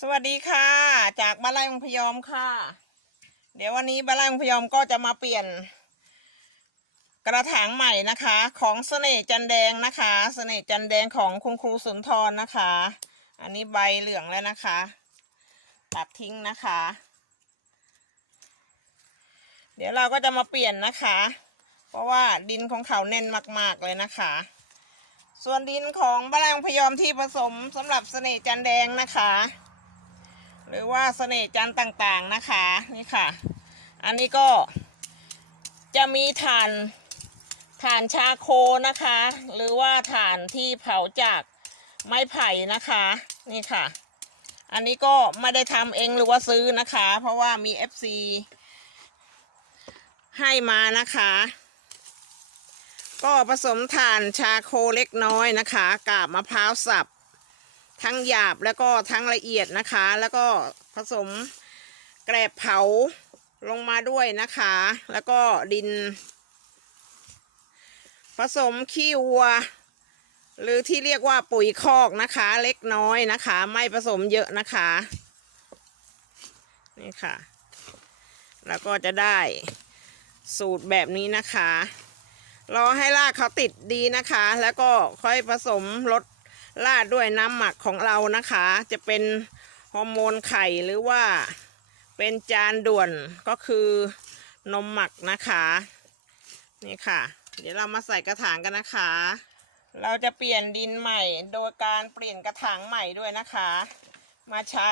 สวัสดีค่ะ จากบ้านไร่องพยอมค่ะ เดี๋ยววันนี้บ้านไร่องพยอมก็จะมาเปลี่ยน กระถางใหม่นะคะ ของเสน่ห์จันแดงนะคะเสน่ห์จันแดงของคุณครูสุนทรนะคะ อันนี้ใบเหลืองแล้วนะคะ ตัดทิ้งนะคะ เดี๋ยวเราก็จะมาเปลี่ยนนะคะ เพราะว่าดินของเขาแน่นมาก ๆเลยนะคะส่วนดินของบ้านไร่องพยอมที่ผสมสำหรับเสน่ห์จันแดงนะคะ หรือว่าเสน่ห์จันต่างๆนะคะนี่ค่ะ อันนี้ก็จะมีถ่านถ่านชาโคนะคะ หรือว่าถ่านที่เผาจากไม้ไผ่นะคะนี่ค่ะ อันนี้ก็ไม่ได้ทำเองหรือว่าซื้อนะคะ เพราะว่ามี FC ให้มานะคะ ก็ผสมถ่านชาโคเล็กน้อยนะคะกาบมะพร้าวสับ ทั้งหยาบแล้วก็ทั้งละเอียดนะคะ แล้วก็ผสมแกลบเผาลงมาด้วยนะคะ แล้วก็ดิน ผสมขี้วัว หรือที่เรียกว่าปุ๋ยคอกนะคะ เล็กน้อยนะคะ ไม่ผสมเยอะนะคะ นี่ค่ะ แล้วก็จะได้สูตรแบบนี้นะคะ รอให้รากเขาติดดีนะคะ แล้วก็ค่อยผสมลด ราดด้วยน้ำหมักของเรานะคะ จะเป็นฮอร์โมนไข่หรือว่าเป็นจานด่วนก็คือนมหมักนะคะ นี่ค่ะ เดี๋ยวเรามาใส่กระถางกันนะคะ เราจะเปลี่ยนดินใหม่โดยการเปลี่ยนกระถางใหม่ด้วยนะคะ มาใช้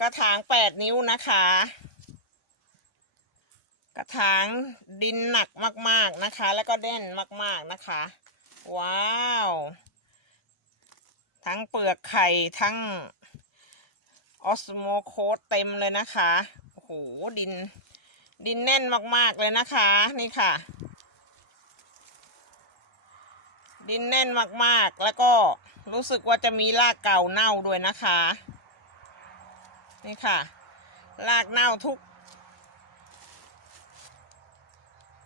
กระถางแปดนิ้วนะคะ กระถางดินหนักมากๆนะคะ แล้วก็เด่นมากๆนะคะ ว้าว ทั้งเปลือกไข่ทั้งออสโมโคสเต็มเลยนะคะ โอ้โห ดิน ดินแน่นมาก ๆ เลยนะคะ นี่ค่ะ ดินแน่นมากๆ แล้วก็รู้สึกว่าจะมีรากเก่าเน่าด้วยนะคะ นี่ค่ะ รากเน่าทุก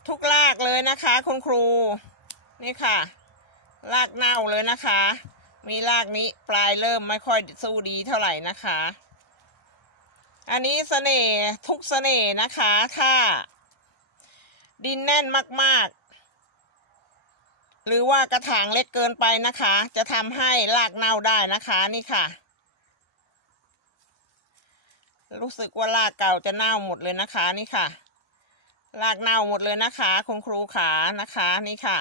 ทุกรากเลยนะคะ คุณครู นี่ค่ะ รากเน่าเลยนะคะ มีรากนี้ปลายเริ่มไม่ค่อยสู้ดีเท่าไหร่นะคะ อันนี้เสน่ห์ทุกเสน่ห์นะคะ ถ้า ดินแน่นมากๆ หรือว่ากระถางเล็กเกินไปนะคะ จะทำให้รากเน่าได้นะคะนี่ค่ะ รู้สึกว่ารากเก่าจะเน่าหมดเลยนะคะนี่ค่ะรากเน่าหมดเลยนะคะ คุณครูขานะคะนี่ค่ะ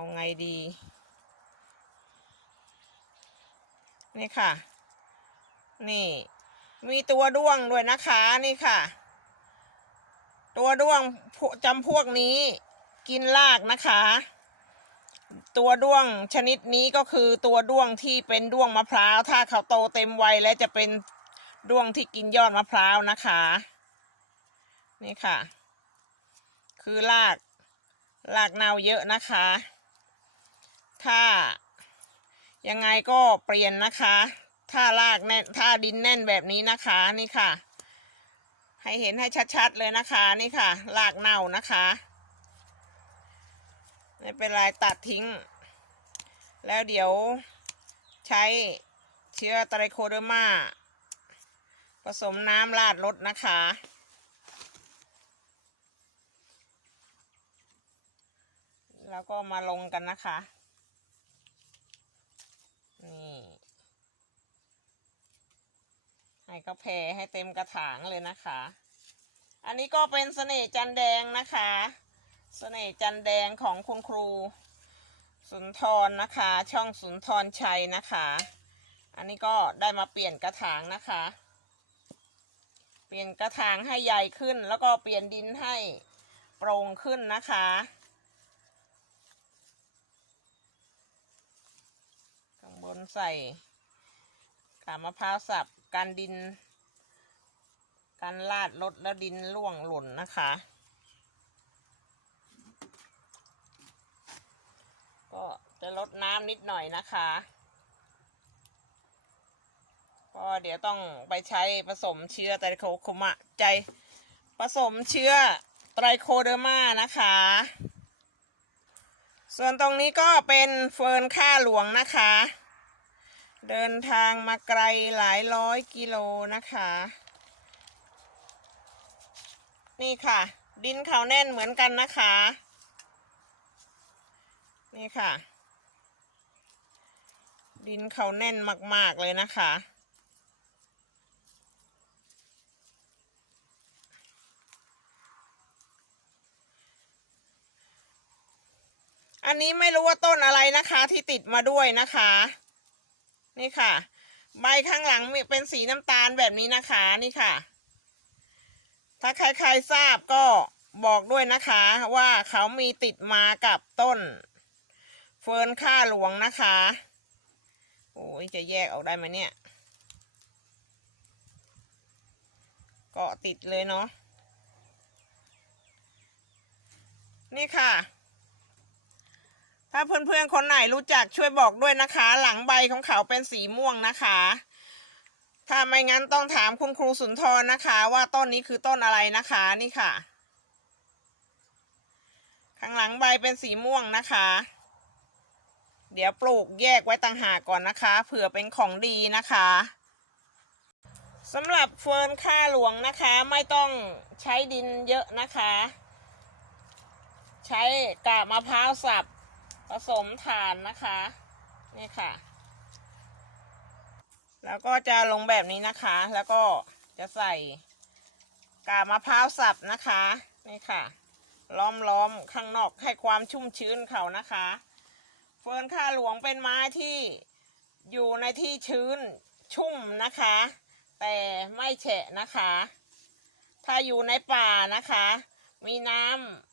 เอาไงดี นี่ค่ะ นี่ มีตัวด้วงด้วยนะคะนี่ค่ะ ตัวด้วงจำพวกนี้กินรากนะคะ ตัวด้วงชนิดนี้ก็คือตัวด้วงที่เป็นด้วงมะพร้าว ถ้าเขาโตเต็มวัยแล้วจะเป็นด้วงที่กินยอดมะพร้าวนะคะ นี่ค่ะ คือรากรากเน่าเยอะนะคะ ถ้า ยังไงก็เปลี่ยนนะคะ ถ้ารากแน่นถ้าดินแน่นแบบนี้นะคะนี่ค่ะ ให้เห็นให้ชัดๆเลยนะคะนี่ค่ะรากเน่านะคะ ไม่เป็นไรตัดทิ้ง แล้วเดี๋ยวใช้เชื้อไตรโคเดอร์มาผสมน้ำราดรถนะคะ แล้วก็มาลงกันนะคะ ให้เขาแผ่ให้เต็มกระถางเลยนะคะ อันนี้ก็เป็นเสน่ห์จันแดงนะคะเสน่ห์จันแดงของคุณครู สุนทรนะคะ ช่องสุนทรชัยนะคะ อันนี้ก็ได้มาเปลี่ยนกระถางนะคะ เปลี่ยนกระถางให้ใหญ่ขึ้น แล้วก็เปลี่ยนดินให้โปร่งขึ้นนะคะข้างบนใส่กามะพร้าวสับ กันดินกันลาดลดแล้วดินร่วงหล่นนะคะ ก็จะลดน้ำนิดหน่อยนะคะก็เดี๋ยวต้องไปใช้ผสมเชื้อไตรโคคมะใจผสมเชื้อไตรโคเดอร์มานะคะ ส่วนตรงนี้ก็เป็นเฟิร์นค่าหลวงนะคะ เดินทางมาไกลหลายร้อยกิโลนะคะ นี่ค่ะ ดินเขาแน่นเหมือนกันนะคะ นี่ค่ะ ดินเขาแน่นมาก ๆ เลยนะคะอันนี้ไม่รู้ว่าต้นอะไรนะคะที่ติดมาด้วยนะคะ นี่ค่ะ ใบข้างหลังเป็นสีน้ำตาลแบบนี้นะคะนี่ค่ะ ถ้าใครๆทราบก็บอกด้วยนะคะว่าเขามีติดมากับต้น เฟิร์นค่าหลวงนะคะ โอ้ยจะแยกออกได้ไหมเนี่ยเกาะติดเลยเนาะนี่ค่ะ ถ้าเพื่อนๆคนไหนรู้จักช่วยบอกด้วยนะคะ หลังใบของเขาเป็นสีม่วงนะคะ ถ้าไม่งั้นต้องถามคุณครูสุนทรนะคะ ว่าต้นนี้คือต้นอะไรนะคะนี่ค่ะ ข้างหลังใบเป็นสีม่วงนะคะ เดี๋ยวปลูกแยกไว้ต่างหากก่อนนะคะเผื่อเป็นของดีนะคะสำหรับเฟิร์นค่าหลวงนะคะไม่ต้องใช้ดินเยอะนะคะ ใช้กาบมะพร้าวสับ ผสมถ่านนะคะ นี่ค่ะ แล้วก็จะลงแบบนี้นะคะ แล้วก็จะใส่กาบมะพร้าวสับนะคะ นี่ค่ะ ล้อมล้อมข้างนอกให้ความชุ่มชื้นเขานะคะ เฟิร์นข้าหลวงเป็นไม้ที่อยู่ในที่ชื้นชุ่มนะคะ แต่ไม่แฉะนะคะ ถ้าอยู่ในป่านะคะ มีน้ำ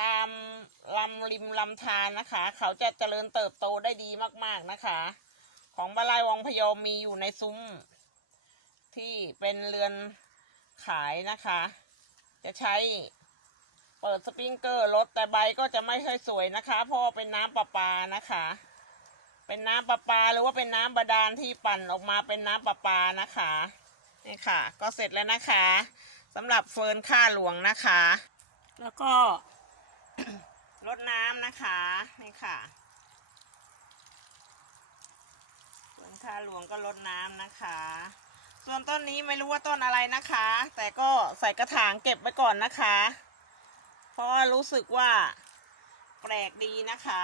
ตามลำริมลำธารนะคะ เขาจะเจริญเติบโตได้ดีมาก ๆนะคะ ของบาลายวังพยอมมีอยู่ในซุ้ม ที่เป็นเรือนขายนะคะ จะใช้เปิดสปริงเกอร์รถแต่ใบก็จะไม่ค่อยสวยนะคะ เพราะเป็นน้ำประปานะคะ เป็นน้ำประปาหรือว่าเป็นน้ำบาดาลที่ปั่นออกมาเป็นน้ำประปานะคะนี่ค่ะ ก็เสร็จแล้วนะคะสำหรับเฟิร์นค่าหลวงนะคะ แล้วก็ รดน้ำนะคะนี่ค่ะส่วนข้าหลวงก็รดน้ำนะคะ ส่วนต้นนี้ไม่รู้ว่าต้นอะไรนะคะ แต่ก็ใส่กระถางเก็บไว้ก่อนนะคะ เพราะรู้สึกว่าแปลกดีนะคะ